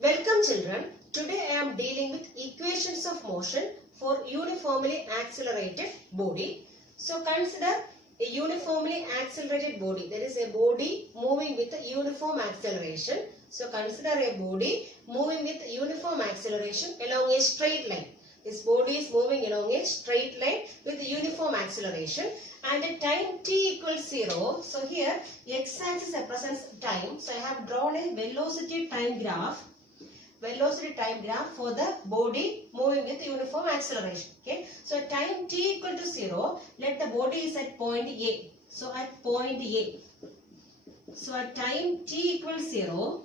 Welcome children. Today I am dealing with equations of motion for uniformly accelerated body. So consider a uniformly accelerated body. There is a body moving with a uniform acceleration. So consider a body moving with uniform acceleration along a straight line. This body is moving along a straight line with uniform acceleration and at time t equals 0. So here x-axis represents time. So I have drawn a velocity time graph for the body moving with uniform acceleration. Okay. So at time t equal to 0, let the body is at point A. So at point A. So at time t equals 0,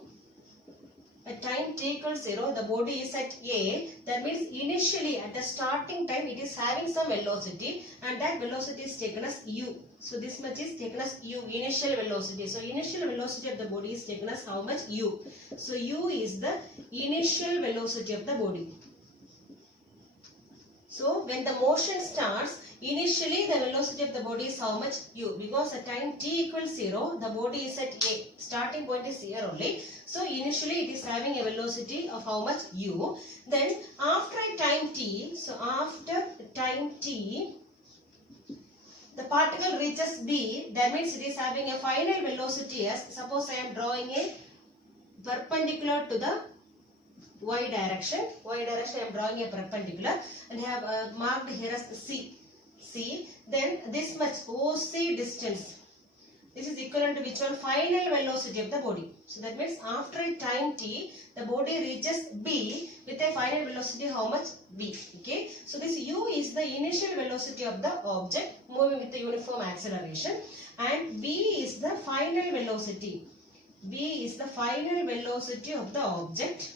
the body is at A. That means initially at the starting time it is having some velocity and that velocity is taken as u. So this much is taken as u, initial velocity. So initial velocity of the body is taken as how much? U. So u is the initial velocity of the body. So when the motion starts, initially the velocity of the body is how much? U. Because at time t equals 0, the body is at A. Starting point is here only. So initially it is having a velocity of how much? U. Then after a time t, the particle reaches B. That means it is having a final velocity as, suppose I am drawing a perpendicular to the y direction. I am drawing a perpendicular and have marked here as C. Then this much OC distance. This is equivalent to which one? Final velocity of the body. So that means after a time t, the body reaches B with a final velocity how much? V. Okay. So this u is the initial velocity of the object moving with the uniform acceleration and v is the final velocity. V is the final velocity of the object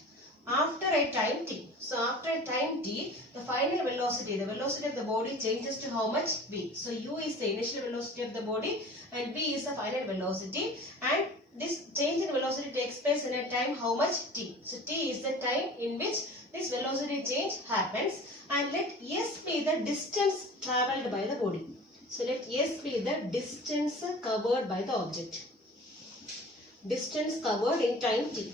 after a time t. So after a time t, the final velocity, the velocity of the body changes to how much? V. So u is the initial velocity of the body and v is the final velocity, and this change in velocity takes place in a time how much? T. So t is the time in which this velocity change happens, and let s be the distance travelled by the body. So let s be the distance covered by the object. Distance covered in time t.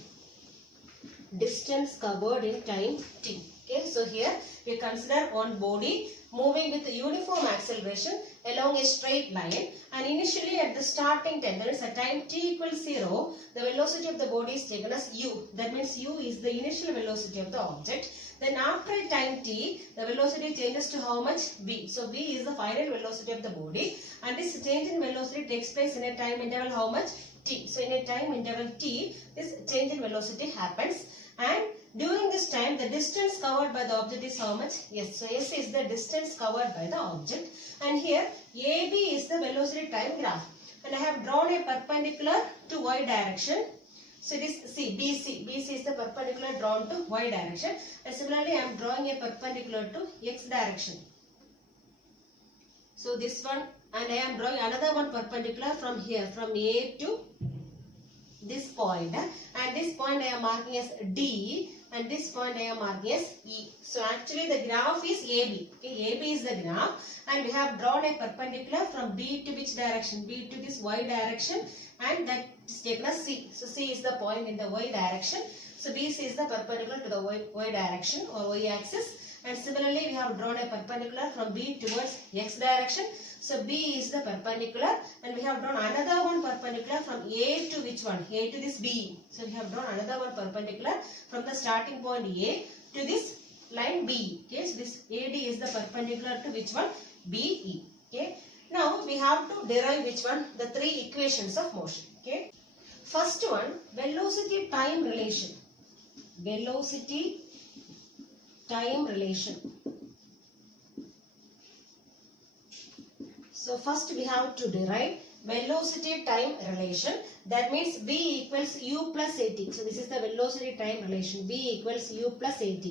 Distance covered in time t. Okay, so here we consider one body moving with uniform acceleration along a straight line, and initially at the starting time, that is at time t equals 0, the velocity of the body is taken as u. That means u is the initial velocity of the object. Then after a time t, the velocity changes to how much? V. So v is the final velocity of the body, and this change in velocity takes place in a time interval how much? T. So in a time interval t, this change in velocity happens, and during this time the distance covered by the object is how much? S. So S is the distance covered by the object, and here AB is the velocity time graph, and I have drawn a perpendicular to y direction. So it is BC is the perpendicular drawn to y direction, and similarly I am drawing a perpendicular to x direction. So this one, and I am drawing another one perpendicular from here, from A to this point, and this point I am marking as D, and this point I am marking as E. So actually the graph is AB. Okay, AB is the graph, and we have drawn a perpendicular from B to which direction? B to this y direction, and that is taken as C. So C is the point in the y direction. So BC is the perpendicular to the y direction or y axis, and similarly we have drawn a perpendicular from B towards x direction. So B is the perpendicular, and we have drawn another one perpendicular from A to which one? A to this B. So we have drawn another one perpendicular from the starting point A to this line B. Okay, so this AD is the perpendicular to which one? BE. Okay. Now we have to derive which one? The three equations of motion. Okay. First one, velocity time relation. Velocity time relation. So first we have to derive velocity time relation. That means v equals u plus at. So this is the velocity time relation. V equals u plus at.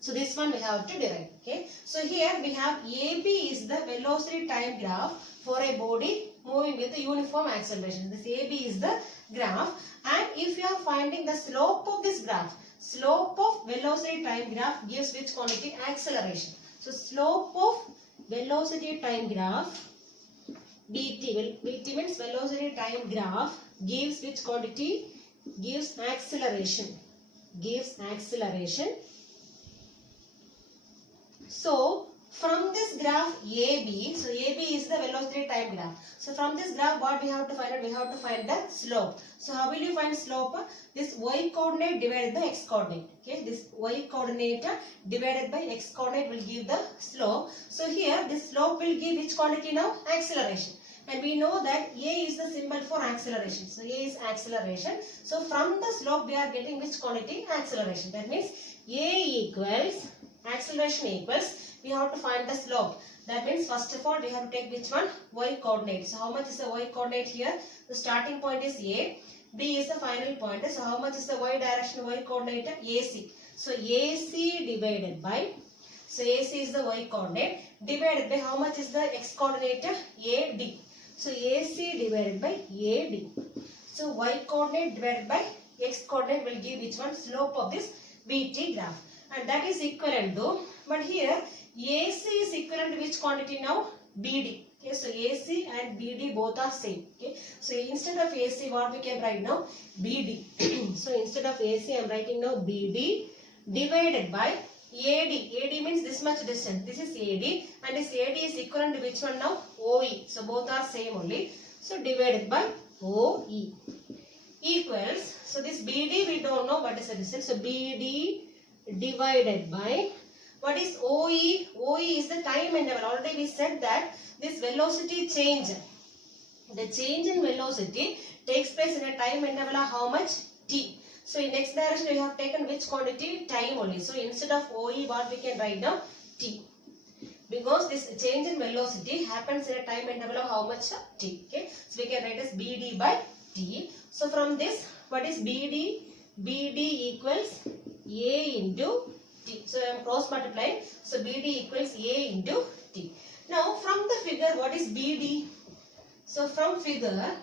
So this one we have to derive. Okay. So here we have AB is the velocity time graph for a body moving with a uniform acceleration. This AB is the graph, and if you are finding the slope of this graph, slope of velocity time graph gives which quantity? Acceleration. So slope of velocity time graph dt means velocity time graph gives which quantity? Gives acceleration. gives acceleration. So from this graph AB, so AB is the velocity time graph. So from this graph what we have to find out? We have to find the slope. So how will you find slope? This y coordinate divided by x coordinate. Okay, this y coordinate divided by x coordinate will give the slope. So here this slope will give which quantity now? Acceleration. And we know that A is the symbol for acceleration. So A is acceleration. So from the slope we are getting which quantity? Acceleration. That means A equals, acceleration equals, we have to find the slope. That means first of all we have to take which one? Y coordinate. So how much is the y coordinate here? The starting point is A. B is the final point. So how much is the y direction y coordinate? AC. So AC divided by, so AC is the y coordinate, divided by how much is the x coordinate? AD. So AC divided by AD. So y coordinate divided by x coordinate will give which one? Slope of this BT graph. And that is equivalent to, but here AC is equivalent to which quantity now? BD. Okay, so AC and BD both are same. Okay, so instead of AC what we can write now? BD. So instead of AC I am writing now BD divided by AD. AD means this much distance. This is AD and this AD is equivalent to which one now? OE. So both are same only. So divided by OE equals, so this BD we don't know what is the distance. So BD divided by, what is OE? OE is the time interval. Already we said that this velocity change, the change in velocity takes place in a time interval of how much? T. So in x direction we have taken which quantity? Time only. So instead of OE what we can write down? T. Because this change in velocity happens in a time interval of how much? T. Okay. So we can write as BD by T. So from this, what is BD? BD equals A into T. So I am cross multiplying. So BD equals A into T. Now from the figure, what is BD? So from figure,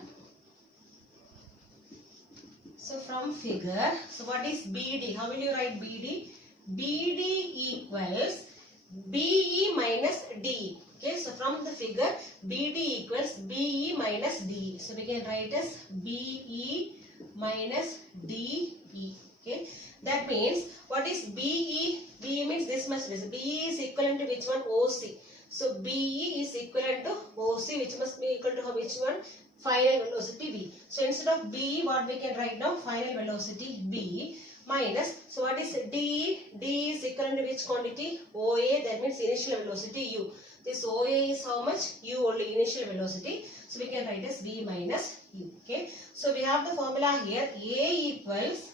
so what is BD? How will you write BD? BD equals BE minus DE. Okay, so from the figure, BD equals BE minus DE. So we can write as BE minus DE. Okay, that means what is BE? BE means this much distance. BE is equivalent to which one? OC. So BE is equivalent to OC, which must be equal to which one? Final velocity V. So instead of BE, what we can write now? Final velocity B minus, so what is DE? DE is equivalent to which quantity? OA, that means initial velocity U. This OA is how much? U only, initial velocity. So we can write as V minus U. Okay. So we have the formula here. A equals,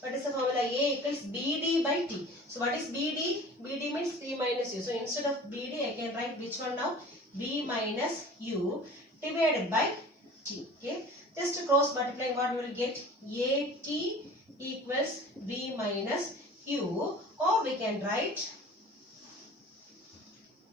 what is the formula? A equals BD by T. So what is BD? BD means V minus U. So instead of BD, I can write which one now? V minus U divided by T. Okay. Just to cross multiplying, what we will get? AT equals V minus U, or we can write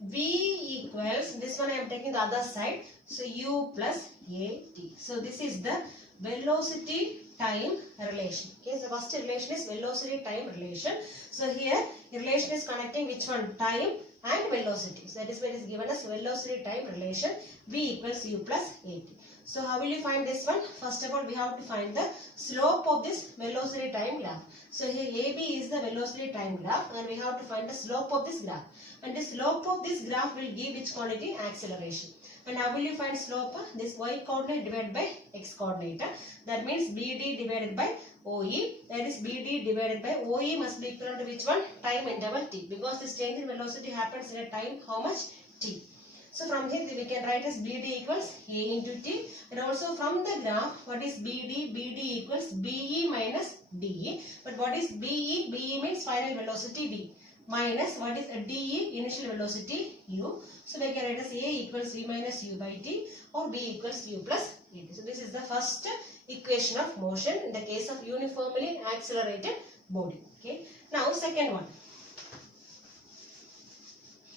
V equals, this one I am taking the other side, so U plus AT. So this is the velocity time relation. Okay, so first relation is velocity time relation. So here relation is connecting which one? Time and velocity. So that is why it is given as velocity time relation. V equals U plus AT. So how will you find this one? First of all, we have to find the slope of this velocity time graph. So here AB is the velocity time graph and we have to find the slope of this graph. And the slope of this graph will give which quantity? Acceleration. And how will you find slope? This y coordinate divided by x coordinate. That means BD divided by OE. That is BD divided by OE must be equal to which one? Time interval T. Because this change in velocity happens in a time how much? T. So from here we can write as BD equals A into T, and also from the graph what is BD? BD equals BE minus DE. But what is BE? BE means final velocity V minus what is DE? Initial velocity U. So we can write as A equals V minus U by T, or B equals U plus AT. So this is the first equation of motion in the case of uniformly accelerated body. Okay. Now second one.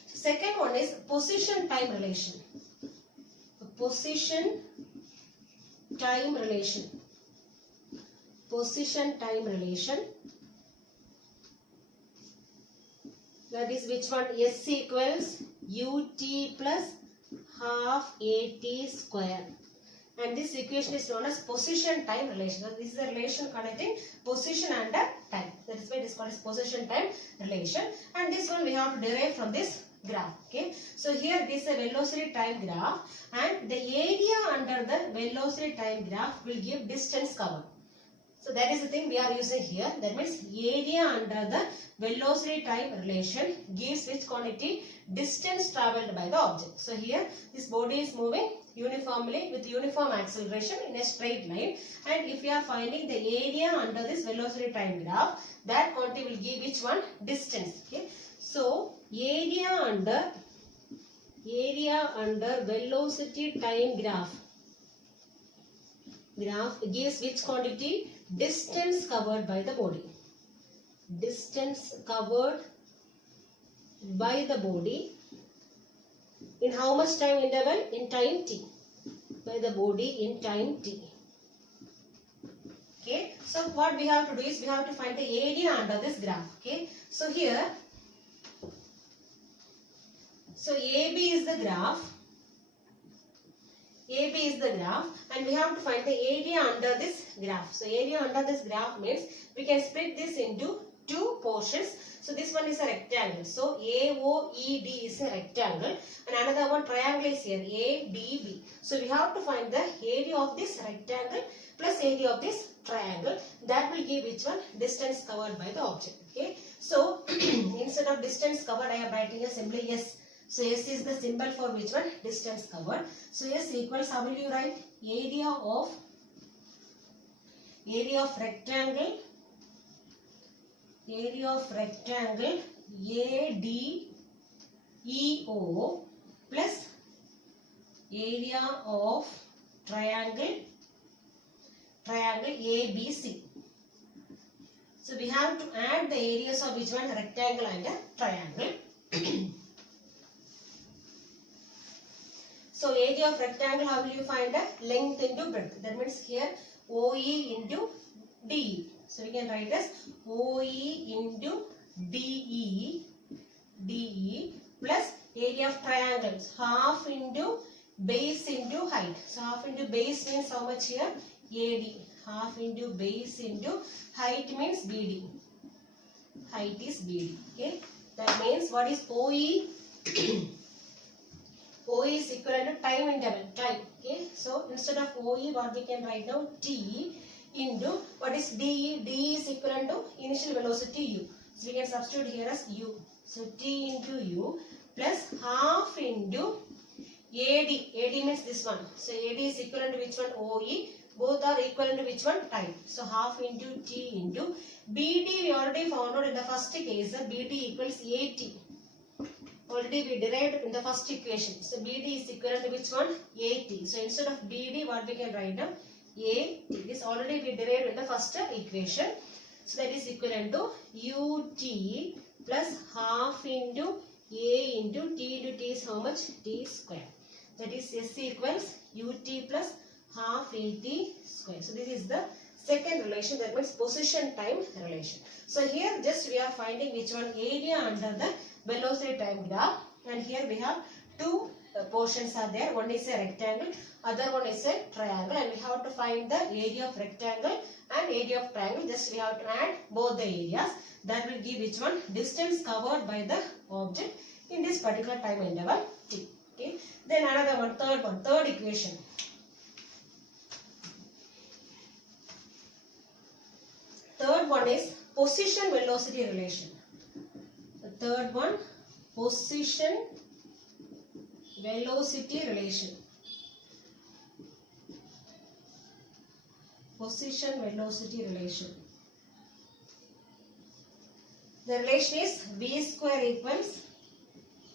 Second one is position time relation. Position time relation. Position time relation. That is which one? S equals UT plus half AT square. and this equation is known as position time relation. So this is a relation connecting position and time. That is why it is called as position time relation, and this one we have to derive from this graph. Okay, so here this is a velocity time graph, and the area under the velocity time graph will give distance covered. So that is the thing we are using here. That means area under the velocity time relation gives which quantity? Distance travelled by the object. So here this body is moving uniformly with uniform acceleration in a straight line, and if you are finding the area under this velocity time graph, that quantity will give which one? Distance. Okay. So area under velocity time graph gives which quantity? Distance covered by the body. Distance covered by the body in how much time interval? In time t. By the body in time t. Okay. So what we have to do is we have to find the area under this graph. Okay. So here, so AB is the graph. AB is the graph, and we have to find the area under this graph. So area under this graph means we can split this into two portions. So this one is a rectangle. So AOED is a rectangle, and another one triangle is here, ADB. So we have to find the area of this rectangle plus area of this triangle. That will give which one? Distance covered by the object. Okay. So instead of distance covered, I am writing a simply S. So S is the symbol for which one? Distance covered. So S equals, how will you write? Area of rectangle ADEO plus area of triangle ABC. So we have to add the areas of which one? Rectangle and a triangle. So area of rectangle, how will you find a length into breadth? That means here OE into DE. So we can write as OE into DE plus area of triangles, half into base into height. So half into base means how much here? AD. Half into base into height means BD. Height is BD. Okay. That means what is OE? OE is equivalent to time interval, time. Okay. So instead of OE, what we can write down? T into what is DE? DE is equivalent to initial velocity U. So we can substitute here as U. So T into U plus half into AD. AD means this one. So AD is equivalent to which one? OE. Both are equivalent to which one? Time. So half into T into BD. We already found out in the first case. BD equals AT. Already we derived in the first equation. So BD is equivalent to which one? AT. So instead of BD, what we can write down? AT. This already we derived in the first equation. So that is equivalent to UT plus half into A into T into T is how much? T square. That is S equals UT plus half AT square. So this is the second relation, that means position time relation. So here just we are finding which one? Area under the velocity time graph, and here we have two portions are there. One is a rectangle, other one is a triangle, and we have to find the area of rectangle and area of triangle. Just we have to add both the areas. That will give which one? Distance covered by the object in this particular time interval T. Okay. Then another one, third equation. Third one is position velocity relation. The third one, position velocity relation. Position velocity relation. The relation is V square equals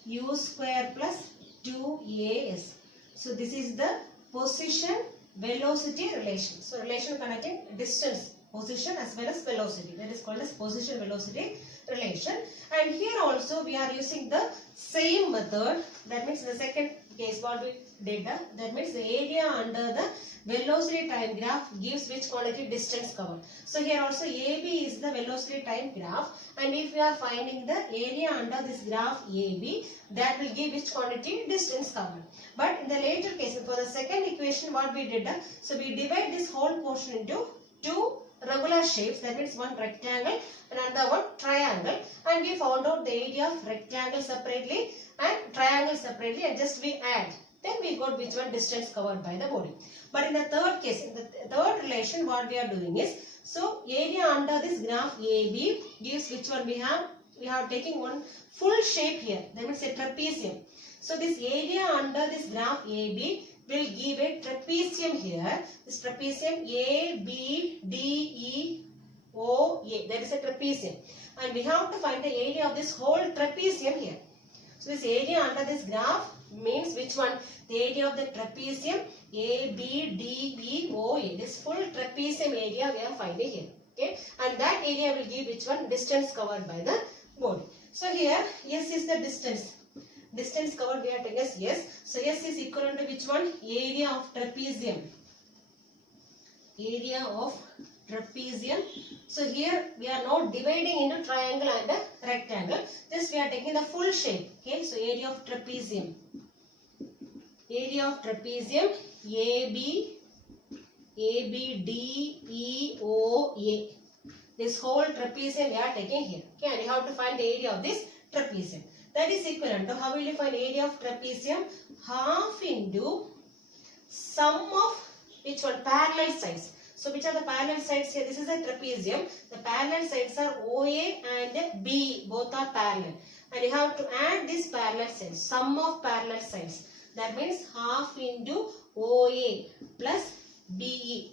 U square plus 2AS. So this is the position velocity relation. So relation connecting distance, position as well as velocity. That is called as position velocity relation. And here also we are using the same method. That means in the second case what we did. That means the area under the velocity time graph gives which quantity? Distance covered. So here also AB is the velocity time graph, and if we are finding the area under this graph AB, that will give which quantity? Distance covered. But in the later case, for the second equation, what we did? So we divide this whole portion into two regular shapes, that means one rectangle and another one triangle, and we found out the area of rectangle separately and triangle separately, and just we add, then we got which one? Distance covered by the body. But in the third case, in the third relation, what we are doing is, so area under this graph AB gives which one? We have taking one full shape here, that means a trapezium. So this area under this graph AB will give a trapezium here. This trapezium A, B, D, E, O, A. That is a trapezium. And we have to find the area of this whole trapezium here. So this area under this graph means which one? The area of the trapezium A, B, D, E, O, A. This full trapezium area we are finding here. Okay. And that area will give which one? Distance covered by the body. So here S is the distance. Distance covered we are taking as S. So S is equivalent to which one? Area of trapezium. Area of trapezium. So here we are now dividing into triangle and a rectangle. This we are taking the full shape. Okay. So area of trapezium. Area of trapezium AB, D, E, O, A. This whole trapezium we are taking here. Okay. And you have to find the area of this trapezium. That is equivalent to, how will you find area of trapezium? Half into sum of which one? Parallel sides. So which are the parallel sides here? This is a trapezium. The parallel sides are OA and B. Both are parallel. And you have to add these parallel sides. Sum of parallel sides. That means half into OA plus BE.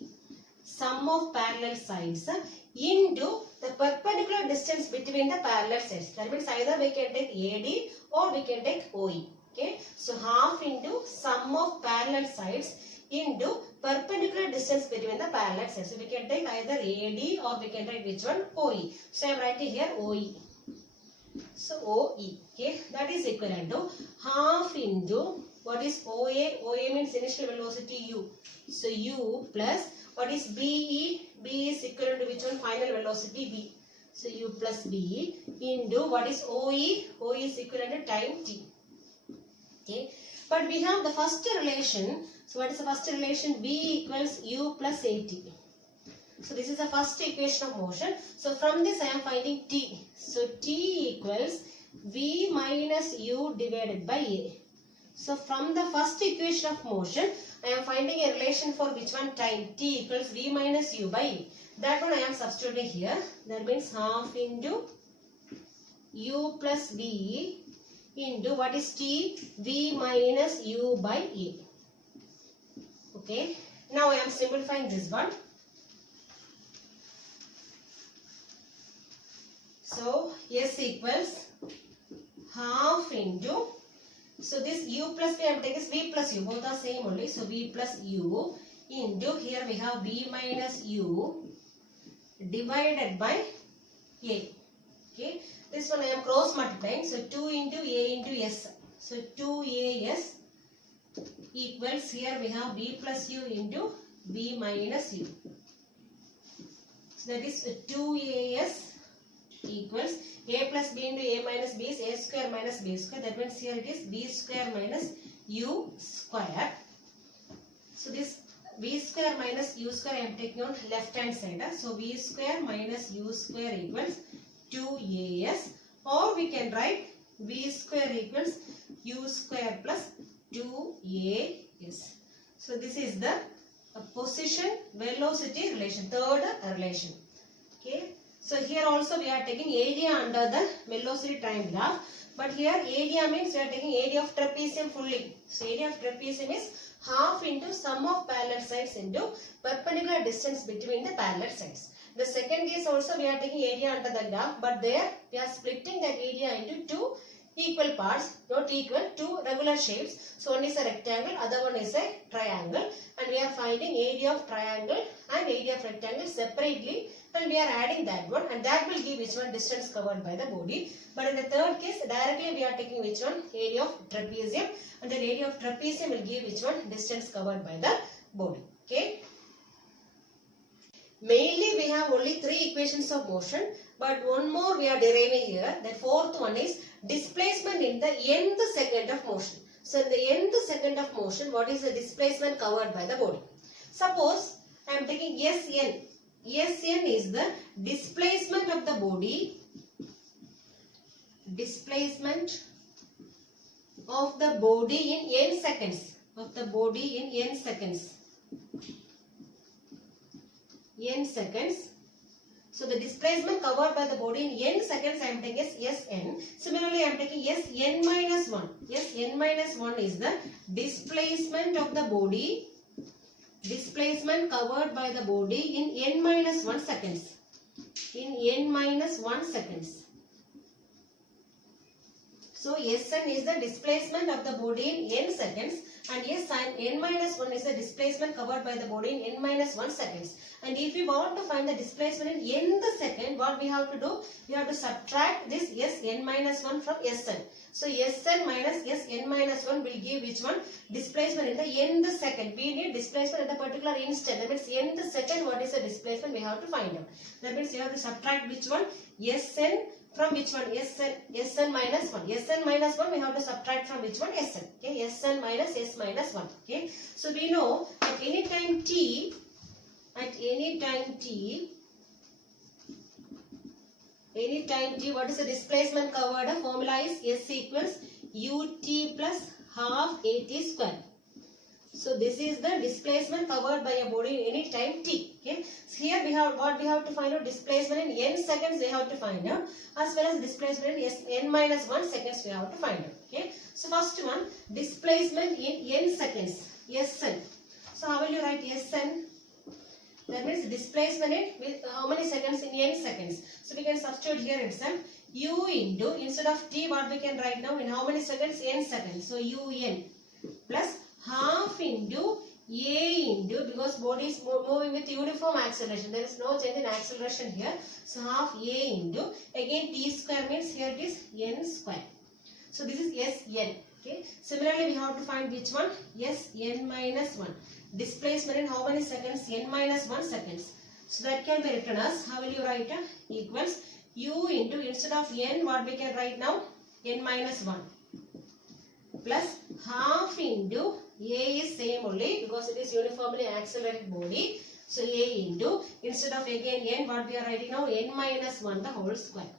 Sum of parallel sides into the perpendicular distance between the parallel sides. That means either we can take AD or we can take OE. Okay. So half into sum of parallel sides into perpendicular distance between the parallel sides. So we can take either AD or we can take which one? OE. So I am writing here OE. So OE. Okay. That is equivalent to half into what is OA? OA means initial velocity U. So U plus what is BE? B is equivalent to which one? Final velocity V. So U plus B into what is OE? OE is equivalent to time T. Okay. But we have the first relation. So what is the first relation? V equals U plus AT. So this is the first equation of motion. So from this I am finding T. So T equals V minus U divided by A. So from the first equation of motion, I am finding a relation for which one? Time. T equals V minus U by E. That one I am substituting here. That means half into U plus V into what is T? V minus U by A. Okay. Now I am simplifying this one. So S equals half into, so this U plus V I am taking is V plus U, both are same only. So V plus U into, here we have V minus U divided by A. Okay. This one I am cross multiplying. So 2 into A into S. So 2AS equals, here we have V plus U into V minus U. So that is 2AS equals A plus B into A minus B is A square minus B square. That means here it is B square minus U square. So this V square minus U square I am taking on left hand side. So V square minus U square equals 2AS, or we can write V square equals U square plus 2AS. So this is the position velocity relation, third relation. Okay. So here also we are taking area under the velocity time graph. But here area means we are taking area of trapezium fully. So area of trapezium is half into sum of parallel sides into perpendicular distance between the parallel sides. The second case also we are taking area under the graph, but there we are splitting that area into two equal parts, not equal, two regular shapes. So one is a rectangle, other one is a triangle, and we are finding area of triangle and area of rectangle separately, and we are adding that one, and that will give which one? Distance covered by the body. But in the third case, directly we are taking which one? Area of trapezium, and the area of trapezium will give which one? Distance covered by the body. Okay. Mainly we have only 3 equations of motion, but one more we are deriving here. The fourth one is displacement in the nth second of motion. So in the nth second of motion, what is the displacement covered by the body? Suppose I am taking Sn. Sn is the displacement of the body. Displacement of the body in n seconds. Of the body in n seconds. N seconds. So the displacement covered by the body in n seconds I am taking as Sn. Similarly, I am taking Sn minus 1. Sn minus 1 is the displacement of the body. Displacement covered by the body in n minus 1 seconds. In n minus 1 seconds. So Sn is the displacement of the body in n seconds, and n minus 1 is the displacement covered by the body in n minus 1 seconds. And if we want to find the displacement in nth second, what we have to do? We have to subtract this Sn minus 1 from Sn. So Sn minus Sn minus 1 will give which one? Displacement in the nth second. We need displacement at the particular instant. That means nth second, what is the displacement? We have to find out. That means you have to subtract which one? Sn from which one? Sn minus 1. Sn minus 1 we have to subtract from which one? Sn. Okay, Sn minus S minus 1. Okay, so we know at any time t, what is the displacement covered? The formula is S equals ut plus half at square. So this is the displacement covered by a body in any time t. Okay. So here we have what we have to find out? Displacement in n seconds we have to find out, as well as displacement in n minus 1 seconds we have to find out. Okay. So first one, displacement in n seconds. Sn. So how will you write Sn? That means displacement in with how many seconds? In n seconds. So we can substitute here itself. U into, instead of t, what we can write now? In how many seconds? N seconds. So un plus half into a into, because body is moving with uniform acceleration. There is no change in acceleration here. So half a into, again t square means here it is n square. So this is Sn. Okay. Similarly, we have to find which one? Sn minus 1. Displacement in how many seconds? N minus 1 seconds. So that can be written as, how will you write? Equals u into, instead of n, what we can write now? N minus 1. Plus half into, a is same only because it is uniformly accelerated body. So a into, instead of again n, what we are writing now? N minus 1 the whole square.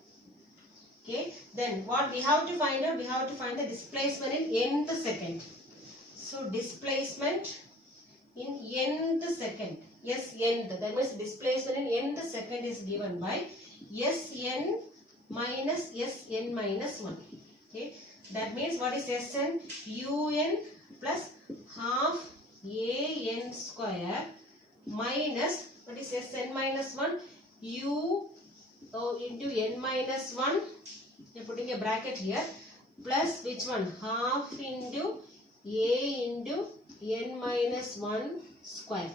Okay. Then what we have to find out? We have to find the displacement in nth second. So displacement in nth second. Nth. That means displacement in nth second is given by Sn minus Sn minus 1. Okay. That means what is Sn? Un plus half an square minus, what is Sn minus 1? U into n minus 1. We are putting a bracket here. Plus which one? Half into a into n minus 1 square.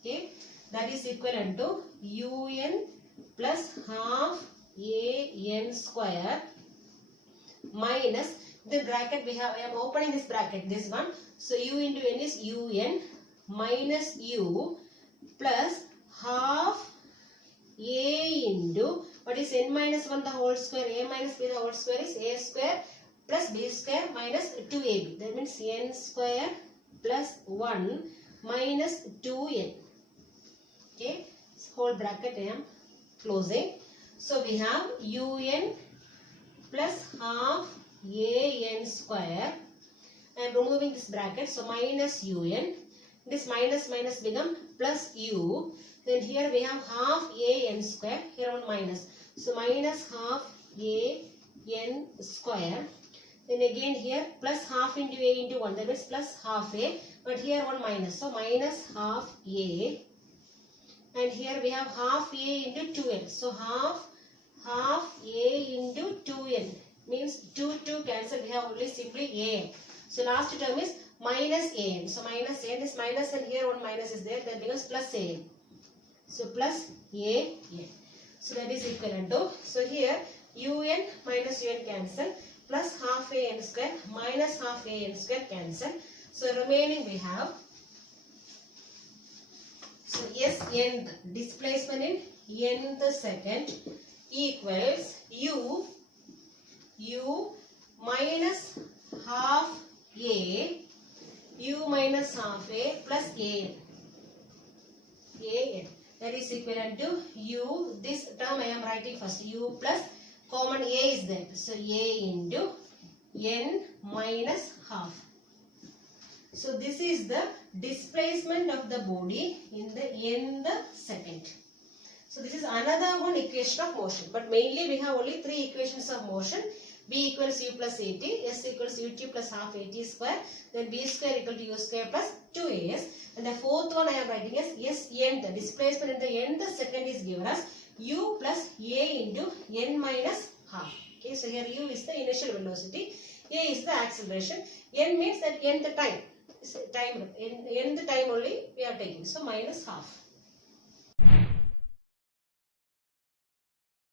Okay. That is equivalent to un plus half an square minus the bracket we have. I am opening this bracket, this one. So u into n is un minus u plus half a into, what is n minus 1 the whole square? A minus b the whole square is a square plus b square minus 2ab. That means n square plus 1 minus 2n. Okay. This whole bracket I am closing. So we have un plus half an square. I am removing this bracket. So minus un. This minus minus become plus u. Then here we have half an square. Here one minus. So minus half an square. Then again here plus half into a into 1. That means plus half a. But here one minus. So minus half a. And here we have half a into 2n. So half a into 2n. Means 2 cancel. We have only simply a. So last term is minus an. So minus an is minus, and here one minus is there. That becomes plus an. So plus a n. So that is equivalent to, so here un minus un cancel, plus half a n square minus half a n square cancel. So remaining we have, so s nth displacement in nth second equals u minus half a, u minus half a plus a n. That is equivalent to u, this term I am writing first, u plus common a is there, so a into n minus half. So this is the displacement of the body in the nth second. So this is another one equation of motion, but mainly we have only three equations of motion. B equals u plus at, s equals ut plus half at square, then b square equal to u square plus 2as, and the fourth one I am writing as s nth, the displacement in the nth second is given as u plus a into n minus half. Okay, so here u is the initial velocity, a is the acceleration, n means that nth time, nth time only we are taking, so minus half.